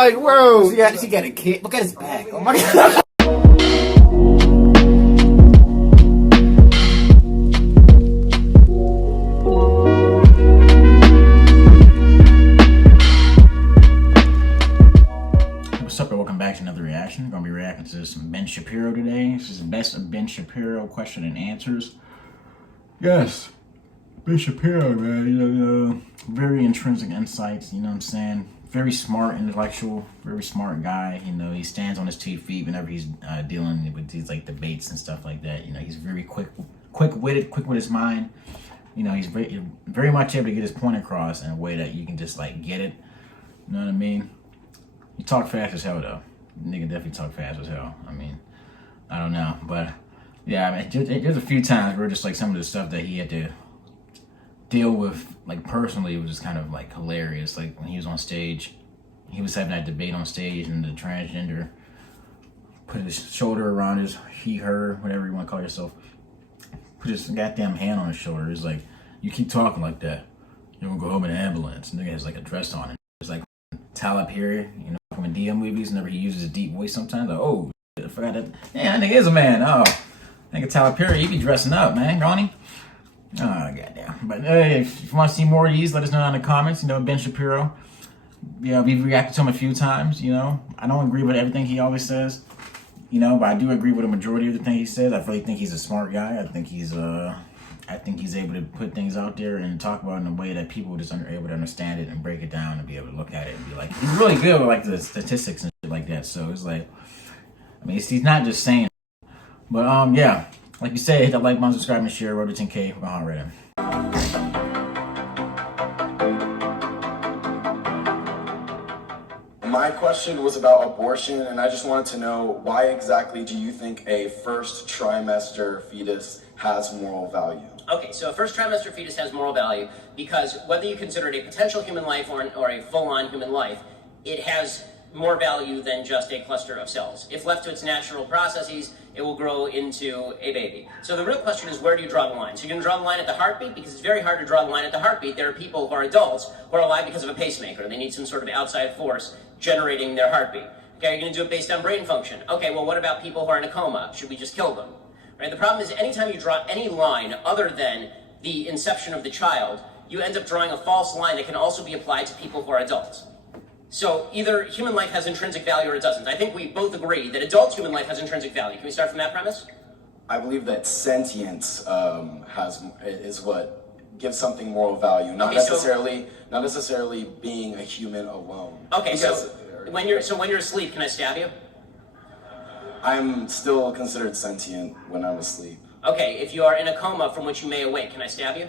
like, bro, yeah, she got a kid. Look at his back. Oh my God. What's up, and welcome back to another reaction. I'm going to be reacting to some Ben Shapiro today. This is the best of Ben Shapiro question and answers. Yes, Ben Shapiro, man, you know, very intrinsic insights, you know what I'm saying? Very smart, intellectual, very smart guy. You know, he stands on his 2 feet whenever he's dealing with these like debates and stuff like that. You know, he's very quick-witted, quick with his mind. You know, he's very much able to get his point across in a way that you can just like get it. You know what I mean? He talk fast as hell though. Nigga definitely talk fast as hell. I mean, I don't know, but yeah, I mean, there's a few times where just like some of the stuff that he had to deal with, like personally, it was just kind of like hilarious. Like when he was on stage, he was having that debate on stage, and the transgender put his shoulder around his, her, whatever you want to call yourself, put his goddamn hand on his shoulder. He's like, "You keep talking like that, you're gonna go home in an ambulance." And the nigga has like a dress on, and it's like Tyler Perry, you know, from India movies. Whenever he uses a deep voice, sometimes like, "Oh, I forgot that. Yeah, that nigga is a man. Oh, nigga Tyler Perry, he be dressing up, man, don't he?" Oh, goddamn. But hey, if you want to see more of these, let us know in the comments. You know, Ben Shapiro. Yeah, we've reacted to him a few times, you know. I don't agree with everything he always says, you know, but I do agree with a majority of the things he says. I really think he's a smart guy. I think he's able to put things out there and talk about it in a way that people just are able to understand it and break it down and be able to look at it and be like, he's really good with like the statistics and shit like that. So it's like, I mean, he's not just saying it. But yeah. Like you said, hit that like button, subscribe, and share. Road to 10K. We're gonna read him. My question was about abortion, and I just wanted to know, why exactly do you think a first trimester fetus has moral value? Okay, so a first trimester fetus has moral value because whether you consider it a potential human life or a full-on human life, it has more value than just a cluster of cells. If left to its natural processes, it will grow into a baby. So the real question is, where do you draw the line? So you're gonna draw the line at the heartbeat, because it's very hard to draw the line at the heartbeat. There are people who are adults who are alive because of a pacemaker. They need some sort of outside force generating their heartbeat. Okay, you're gonna do it based on brain function. Okay, well, what about people who are in a coma? Should we just kill them? Right? The problem is, anytime you draw any line other than the inception of the child, you end up drawing a false line that can also be applied to people who are adults. So either human life has intrinsic value or it doesn't. I think we both agree that adult human life has intrinsic value. Can we start from that premise? I believe that sentience is what gives something moral value, not necessarily being a human alone. Okay, because, so when you're asleep, can I stab you? I'm still considered sentient when I'm asleep. Okay, if you are in a coma from which you may awake, can I stab you?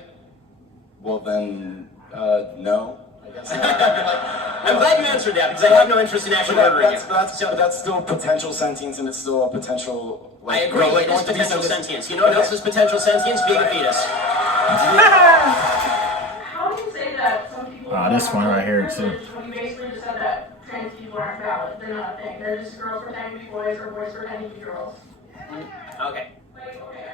Well then, no. I guess I'm glad you answered that, because I have no interest in actually murdering you. That's still potential sentience, and it's still a potential. Like, I agree. It is potential sentience. You know what else is potential sentience? Being a fetus. How do you say that some people? This one right here too. When you basically just said that trans people aren't valid, they're not a thing. They're just girls pretending to be boys or boys pretending to be girls. Okay.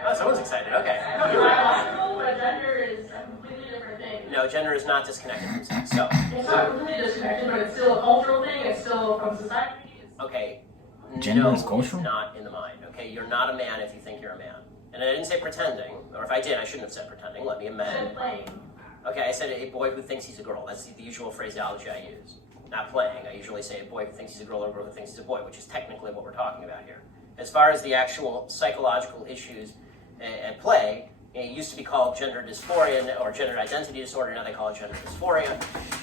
Oh, someone's excited. Okay. No, biological, but gender is a completely different thing. No, gender is not disconnected from sex. So. It's not completely disconnected, but it's still a cultural thing. It's still from society. Okay. Gender is cultural? Not in the mind. Okay, you're not a man if you think you're a man. And I didn't say pretending, or if I did, I shouldn't have said pretending. Let me amend. I said playing. Okay, I said a boy who thinks he's a girl. That's the usual phraseology I use. Not playing. I usually say a boy who thinks he's a girl or a girl who thinks he's a boy, which is technically what we're talking about here. As far as the actual psychological issues at play, it used to be called gender dysphoria or gender identity disorder. Now they call it gender dysphoria.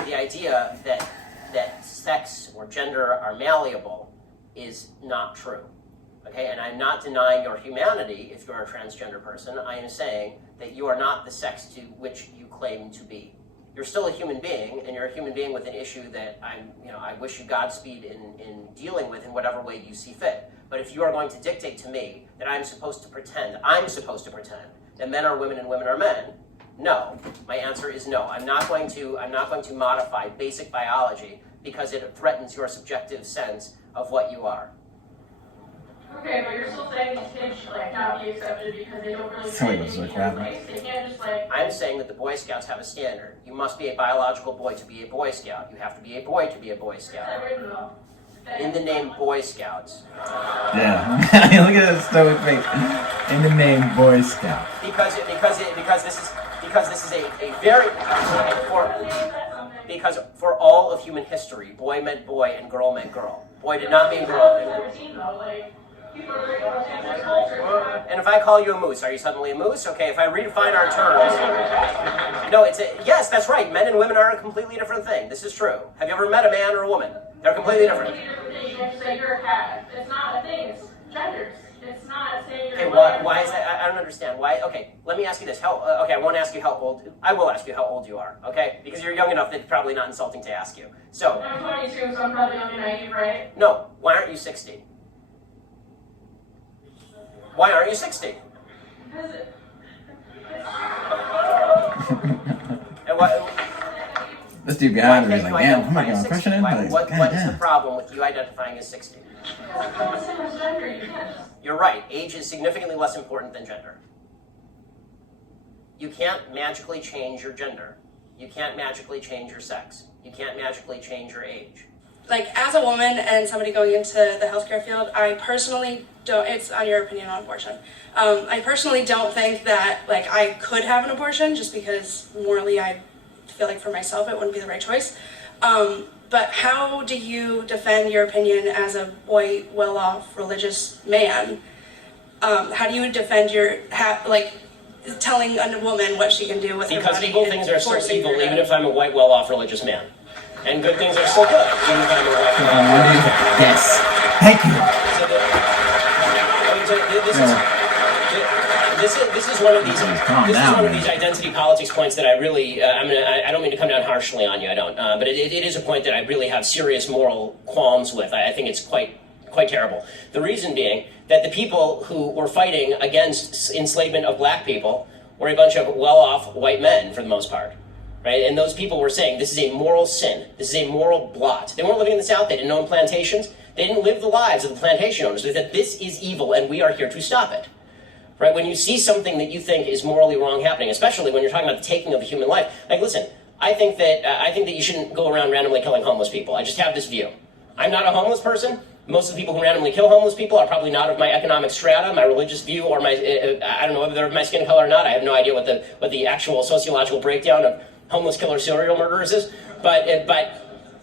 The idea that sex or gender are malleable is not true. Okay, and I'm not denying your humanity if you're a transgender person. I am saying that you are not the sex to which you claim to be. You're still a human being, and you're a human being with an issue that I wish you Godspeed in dealing with in whatever way you see fit. But if you are going to dictate to me that I'm supposed to pretend that men are women and women are men, no. My answer is no. I'm not going to modify basic biology because it threatens your subjective sense of what you are. Okay, but you're still saying these kids should like not be accepted because they don't really Sorry, fit was into it your crap? place. They can't just like. I'm saying that the Boy Scouts have a standard. You must be a biological boy to be a Boy Scout. You have to be a boy to be a Boy Is Scout. that written though? In the name Boy Scouts. Yeah. Look at that stoic face. In the name Boy Scout. Because this is a very because for all of human history, boy meant boy and girl meant girl. Boy did not mean girl. 17 though, like people are very understand their culture. And if I call you a moose, are you suddenly a moose? Okay, if I redefine our terms. No, yes, that's right. Men and women are a completely different thing. This is true. Have you ever met a man or a woman? They're completely different. You have to say you're a cat. It's not a thing. It's genders. It's not saying you're. Okay, why is that? I don't understand. Why? Okay, let me ask you this. Okay, I won't ask you how old. I will ask you how old you are. Okay, because you're young enough that it's probably not insulting to ask you. So. I'm 22, so I'm probably young and naive, right? No. Why aren't you 60? Why aren't you 60? Because And what? This dude behind me is Why like, can't damn, you I'm not identify gonna as question 60? him. Why- Like, What God is the damn. problem with you identifying as 60? it's in this gender. You can't just. You're right. Age is significantly less important than gender. You can't magically change your gender. You can't magically change your sex. You can't magically change your age. Like, as a woman and somebody going into the healthcare field, I personally don't, it's on your opinion on abortion. I personally don't think that, like, I could have an abortion just because morally I feel like for myself it wouldn't be the right choice. But how do you defend your opinion as a white, well-off, religious man? How do you defend your, telling a woman what she can do with her Because body evil and things are still forcing evil, her to- even if I'm a white, well-off religious man. And good things are still good, even if I'm a white, well-off religious man. Yes. Thank you. This is one of these. Calm This is down, one of man. these identity politics points that I really. I don't mean to come down harshly on you. I don't. But it is a point that I really have serious moral qualms with. I think it's quite terrible. The reason being that the people who were fighting against enslavement of black people were a bunch of well-off white men for the most part. Right? And those people were saying this is a moral sin. This is a moral blot. They weren't living in the South. They didn't own plantations. They didn't live the lives of the plantation owners. They said this is evil and we are here to stop it. Right? When you see something that you think is morally wrong happening, especially when you're talking about the taking of a human life, like listen, I think that you shouldn't go around randomly killing homeless people. I just have this view. I'm not a homeless person. Most of the people who randomly kill homeless people are probably not of my economic strata, my religious view, or my I don't know whether they're of my skin color or not. I have no idea what the actual sociological breakdown of homeless killer serial murderers is. But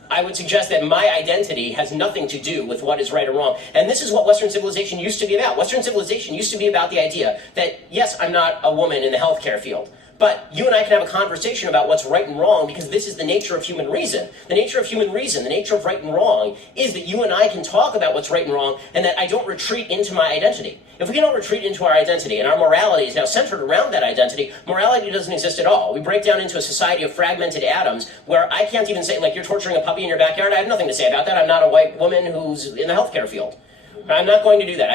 I would suggest that my identity has nothing to do with what is right or wrong. And this is what Western civilization used to be about. Western civilization used to be about the idea that, yes, I'm not a woman in the healthcare field, but you and I can have a conversation about what's right and wrong because this is the nature of human reason. The nature of human reason, the nature of right and wrong, is that you and I can talk about what's right and wrong and that I don't retreat into my identity. If we don't retreat into our identity and our morality is now centered around that identity, morality doesn't exist at all. We break down into a society of fragmented atoms where I can't even say, like, you're torturing a puppy in your backyard. I have nothing to say about that. I'm not a white woman who's in the healthcare field. I'm not going to do that.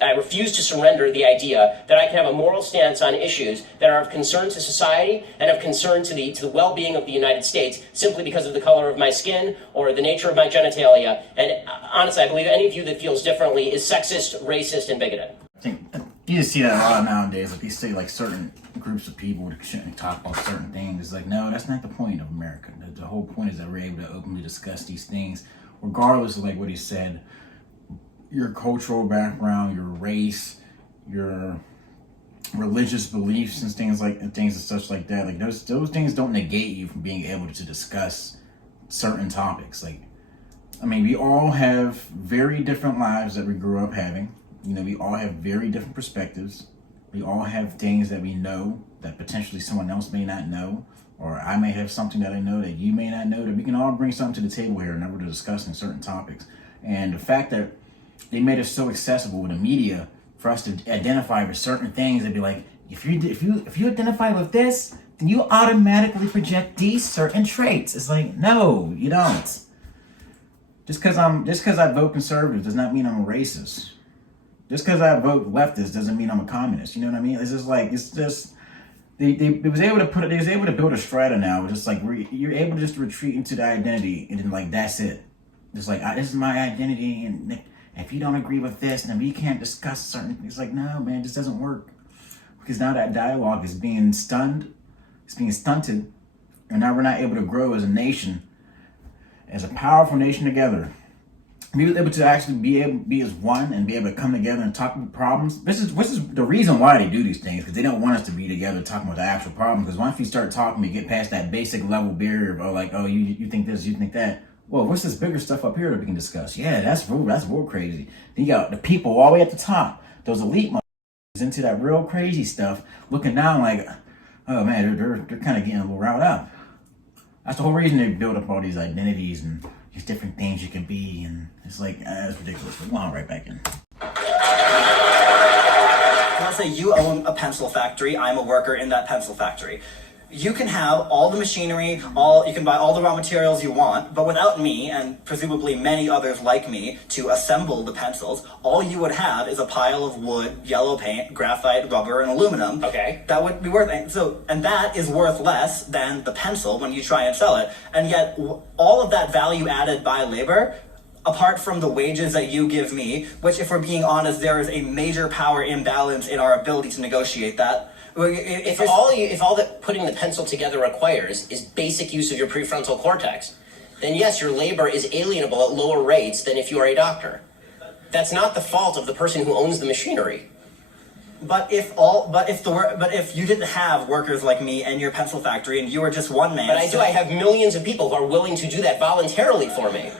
I refuse to surrender the idea that I can have a moral stance on issues that are of concern to society and of concern to the well-being of the United States simply because of the color of my skin or the nature of my genitalia. And honestly, I believe any view that feels differently is sexist, racist, and bigoted. I think you just see that a lot nowadays. Like they say, like certain groups of people shouldn't talk about certain things. It's like, no, that's not the point of America. The whole point is that we're able to openly discuss these things, regardless of like what he said. Your cultural background, your race, your religious beliefs and things and such like that. Like those things don't negate you from being able to discuss certain topics. Like, I mean, we all have very different lives that we grew up having. You know, we all have very different perspectives. We all have things that we know that potentially someone else may not know, or I may have something that I know that you may not know, that we can all bring something to the table here whenever we're discussing certain topics. And the fact that they made it so accessible with the media for us to identify with certain things and be like, if you identify with this, then you automatically project these certain traits. It's like, no, you don't. Just because I vote conservative does not mean I'm a racist. Just because I vote leftist doesn't mean I'm a communist. You know what I mean? It's just like they was able to build a strata now. Just like you're able to just retreat into the identity and then like that's it. Just like this is my identity and if you don't agree with this, then we can't discuss certain things. It's like, no, man, this doesn't work. Because now that dialogue is being stunned, it's being stunted, and now we're not able to grow as a nation, as a powerful nation together. Be able to actually be as one and be able to come together and talk about problems. This is the reason why they do these things, because they don't want us to be together talking about the actual problem. Because once we start talking, we get past that basic level barrier of like, oh, you think this, you think that. Well, what's this bigger stuff up here that we can discuss? Yeah, that's real crazy. Then you got the people all the way at the top, those elite motherfuckers into that real crazy stuff, looking down like, oh man, they're kind of getting a little riled up. That's the whole reason they build up all these identities and these different things you can be, and it's like, it's ridiculous. But we'll right back in. Let's say you own a pencil factory, I'm a worker in that pencil factory. You can have all the machinery, you can buy all the raw materials you want, but without me, and presumably many others like me, to assemble the pencils, all you would have is a pile of wood, yellow paint, graphite, rubber, and aluminum. Okay. That would be worth it. And that is worth less than the pencil when you try and sell it. And yet, all of that value added by labor, apart from the wages that you give me, which, if we're being honest, there is a major power imbalance in our ability to negotiate that. If all that putting the pencil together requires is basic use of your prefrontal cortex, then yes, your labor is alienable at lower rates than if you are a doctor. That's not the fault of the person who owns the machinery. But if you didn't have workers like me and your pencil factory, and you were just one man. But I have millions of people who are willing to do that voluntarily for me.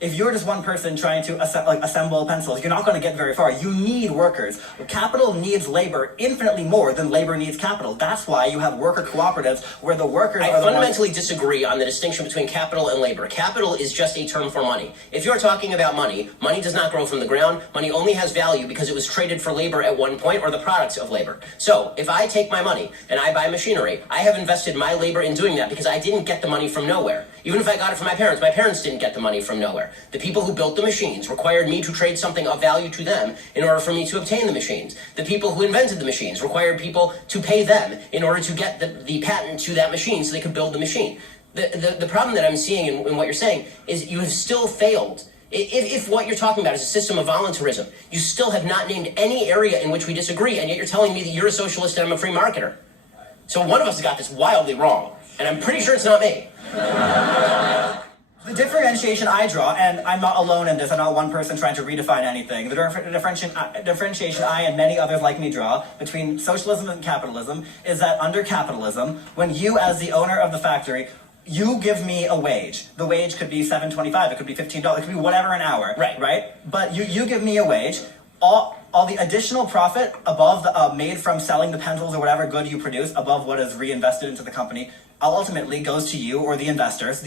If you're just one person trying to assemble pencils, you're not going to get very far. You need workers. Capital needs labor infinitely more than labor needs capital. That's why you have worker cooperatives where the workers I fundamentally disagree on the distinction between capital and labor. Capital is just a term for money. If you're talking about money, money does not grow from the ground. Money only has value because it was traded for labor at one point, or the products of labor. So if I take my money and I buy machinery, I have invested my labor in doing that because I didn't get the money from nowhere. Even if I got it from my parents didn't get the money from nowhere. The people who built the machines required me to trade something of value to them in order for me to obtain the machines. The people who invented the machines required people to pay them in order to get the patent to that machine so they could build the machine. The problem that I'm seeing in what you're saying is you have still failed. If what you're talking about is a system of voluntarism, you still have not named any area in which we disagree, and yet you're telling me that you're a socialist and I'm a free marketer. So one of us has got this wildly wrong, and I'm pretty sure it's not me. The differentiation I draw, and I'm not alone in this, I'm not one person trying to redefine anything, the differentiation I and many others like me draw between socialism and capitalism is that under capitalism, when you as the owner of the factory, you give me a wage. The wage could be $7.25, it could be $15, it could be whatever an hour, right? But you give me a wage, all the additional profit above the made from selling the pencils or whatever good you produce above what is reinvested into the company ultimately goes to you or the investors,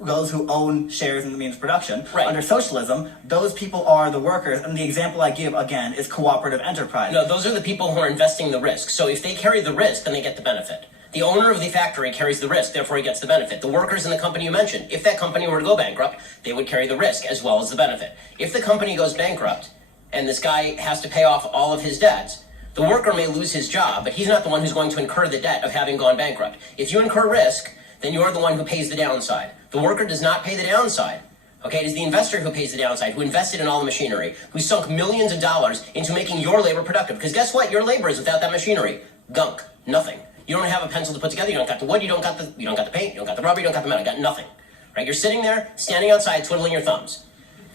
those who own shares in the means of production. Right. Under socialism, those people are the workers, and the example I give again is cooperative enterprise. No, those are the people who are investing the risk. So if they carry the risk, then they get the benefit. The owner of the factory carries the risk, therefore he gets the benefit. The workers in the company you mentioned, if that company were to go bankrupt, they would carry the risk as well as the benefit. If the company goes bankrupt and this guy has to pay off all of his debts, the worker may lose his job, but he's not the one who's going to incur the debt of having gone bankrupt. If you incur risk, then you're the one who pays the downside. The worker does not pay the downside. Okay, it is the investor who pays the downside, who invested in all the machinery, who sunk millions of dollars into making your labor productive. Because guess what? Your labor is without that machinery. Gunk. Nothing. You don't have a pencil to put together, you don't got the wood, you don't got the paint, you don't got the rubber, you don't got the metal, you got nothing. Right? You're sitting there, standing outside, twiddling your thumbs.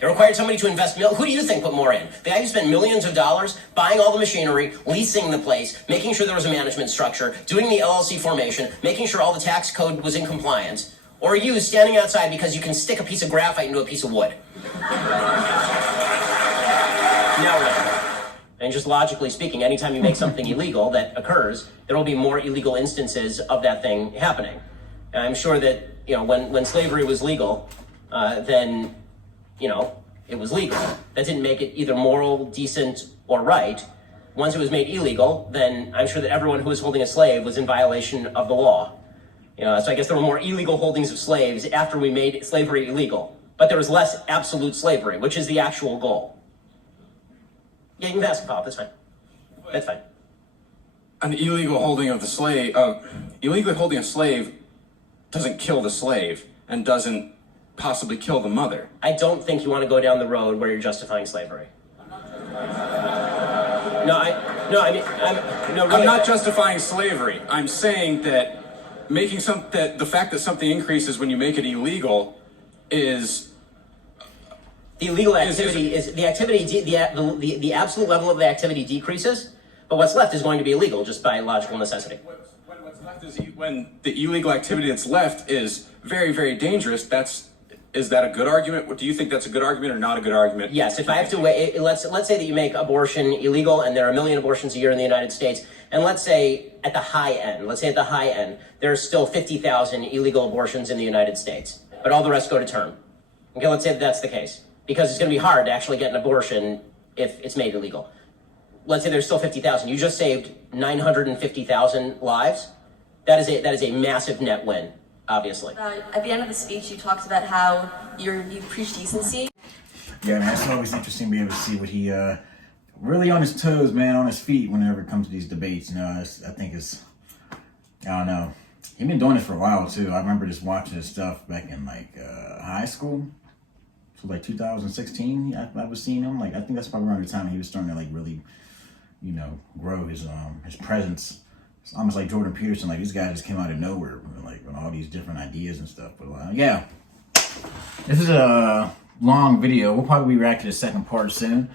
It required somebody to invest, who do you think put more in? The guy who spent millions of dollars buying all the machinery, leasing the place, making sure there was a management structure, doing the LLC formation, making sure all the tax code was in compliance, or you standing outside because you can stick a piece of graphite into a piece of wood. Now what? And just logically speaking, anytime you make something illegal that occurs, there will be more illegal instances of that thing happening. And I'm sure that, when slavery was legal, then it was legal. That didn't make it either moral, decent, or right. Once it was made illegal, then I'm sure that everyone who was holding a slave was in violation of the law. So I guess there were more illegal holdings of slaves after we made slavery illegal. But there was less absolute slavery, which is the actual goal. Yeah, you can ask Pop, that's fine. That's fine. An illegal holding of the slave, illegally holding a slave doesn't kill the slave and doesn't possibly kill the mother. I don't think you want to go down the road where you're justifying slavery. I'm not justifying slavery. I'm saying that the fact that something increases when you make it illegal is the illegal activity is the activity the absolute level of the activity decreases, but what's left is going to be illegal just by logical necessity. When the illegal activity that's left is very, very dangerous. Is that a good argument? Do you think that's a good argument or not a good argument? Yes, if I have to wait, let's say that you make abortion illegal and there are 1 million abortions a year in the United States, and let's say at the high end, there's still 50,000 illegal abortions in the United States, but all the rest go to term. Okay, let's say that that's the case, because it's going to be hard to actually get an abortion if it's made illegal. Let's say there's still 50,000. You just saved 950,000 lives. That is a massive net win. Obviously. At the end of the speech, you talked about how you preach decency. Yeah, man, it's always interesting to be able to see what he really on his toes, man, on his feet whenever it comes to these debates. You know, I think I don't know. He's been doing this for a while too. I remember just watching his stuff back in like high school. So like 2016, I was seeing him. Like I think that's probably around the time he was starting to like really, you know, grow his presence. It's almost like Jordan Peterson. Like these guys just came out of nowhere, like with all these different ideas and stuff. But yeah, this is a long video. We'll probably react to the second part soon.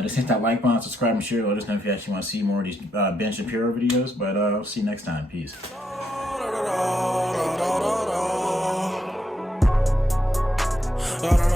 Just hit that like button, subscribe, and share. Let us know if you actually want to see more of these Ben Shapiro videos. But we'll see you next time. Peace. Da, da,